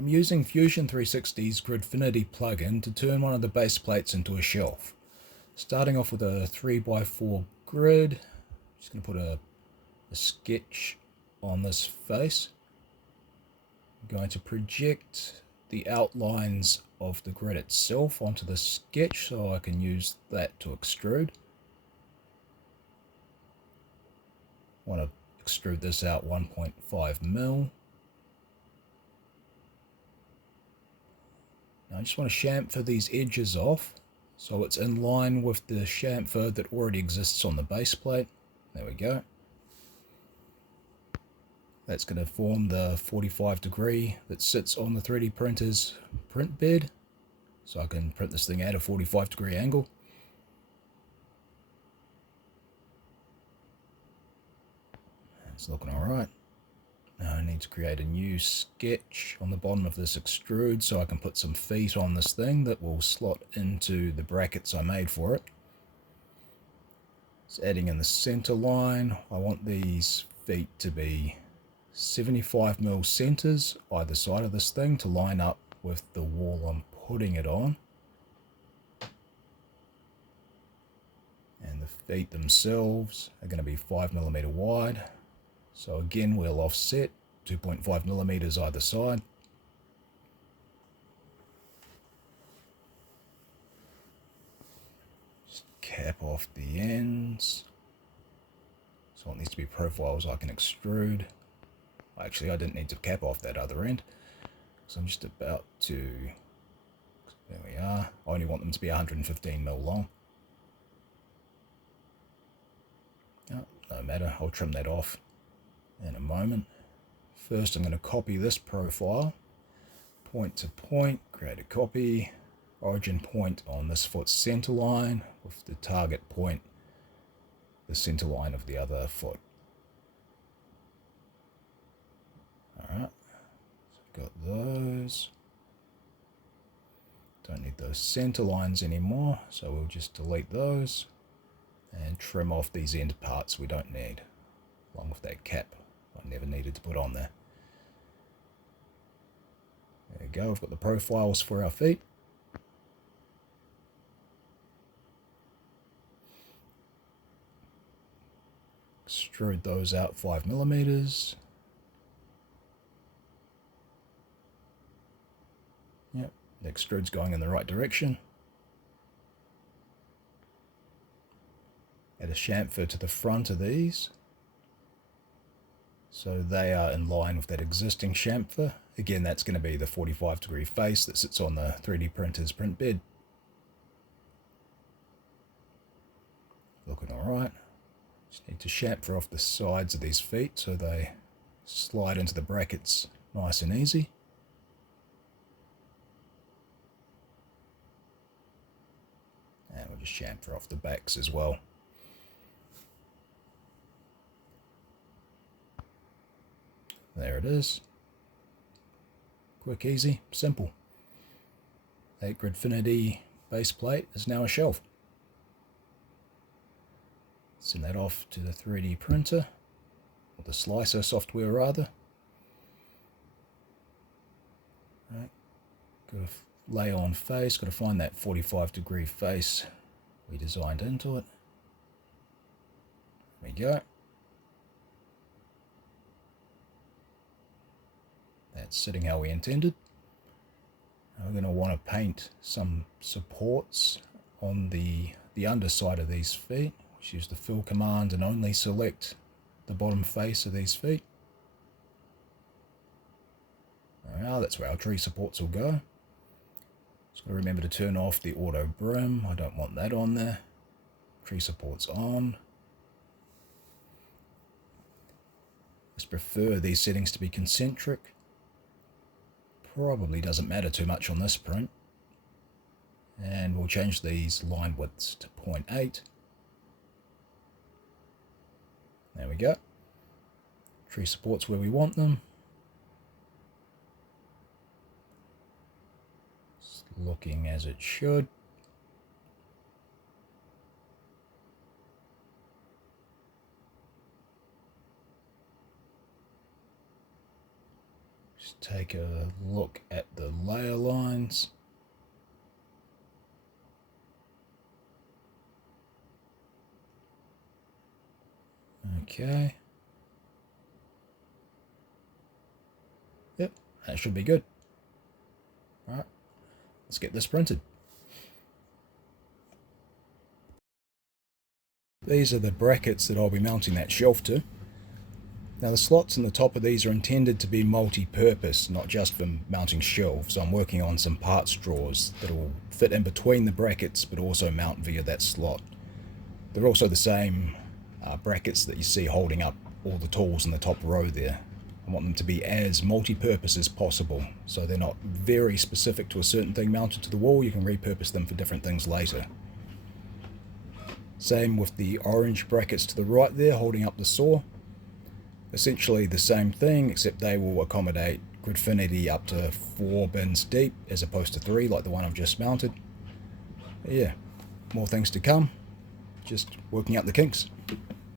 I'm using Fusion 360's Gridfinity plugin to turn one of the base plates into a shelf. Starting off with a 3x4 grid, I'm just going to put a sketch on this face. I'm going to project the outlines of the grid itself onto the sketch so I can use that to extrude. I want to extrude this out 1.5 mil. Now I just want to chamfer these edges off so it's in line with the chamfer that already exists on the base plate. There we go. That's going to form the 45 degree that sits on the 3D printer's print bed. So I can print this thing at a 45 degree angle. It's looking alright. Now I need to create a new sketch on the bottom of this extrude so I can put some feet on this thing that will slot into the brackets I made for it. It's adding in the center line. I want these feet to be 75mm centers either side of this thing to line up with the wall I'm putting it on. And the feet themselves are going to be 5mm wide. So again, we'll offset 2.5mm either side. Just cap off the ends. So it needs to be profiles I can extrude. Actually, I didn't need to cap off that other end. So I'm just about to, there we are. I only want them to be 115mm long. No matter, I'll trim that off in a moment. First I'm going to copy this profile, point to point, create a copy, origin point on this foot's center line with the target point, the center line of the other foot. Alright, so I've got those. Don't need those center lines anymore, so we'll just delete those and trim off these end parts we don't need, along with that cap I never needed to put on there. There we go, we've got the profiles for our feet. Extrude those out 5mm. Yep, the extrude's going in the right direction. Add a chamfer to the front of these, so they are in line with that existing chamfer. Again, that's going to be the 45 degree face that sits on the 3D printer's print bed. Looking alright. Just need to chamfer off the sides of these feet so they slide into the brackets nice and easy. And we'll just chamfer off the backs as well. There it is. Quick, easy, simple. That Gridfinity base plate is now a shelf. Send that off to the 3D printer, or the slicer software rather. Right. Got to lay on face, got to find that 45 degree face we designed into it. There we go. That's sitting how we intended. Now we're going to want to paint some supports on the underside of these feet. Just use the fill command and only select the bottom face of these feet. Now that's where our tree supports will go. Just got to remember to turn off the auto brim. I don't want that on there. Tree supports on. Just prefer these settings to be concentric. Probably doesn't matter too much on this print. And we'll change these line widths to 0.8. There we go. Tree supports where we want them. It's looking as it should. Just take a look at the layer lines. Okay. Yep, that should be good. Alright, let's get this printed. These are the brackets that I'll be mounting that shelf to. Now the slots in the top of these are intended to be multi-purpose, not just for mounting shelves. I'm working on some parts drawers that will fit in between the brackets but also mount via that slot. They're also the same brackets that you see holding up all the tools in the top row there. I want them to be as multi-purpose as possible, so they're not very specific to a certain thing mounted to the wall. You can repurpose them for different things later. Same with the orange brackets to the right there holding up the saw. Essentially the same thing, except they will accommodate Gridfinity up to 4 bins deep as opposed to 3 like the one I've just mounted. But yeah, more things to come. Just working out the kinks.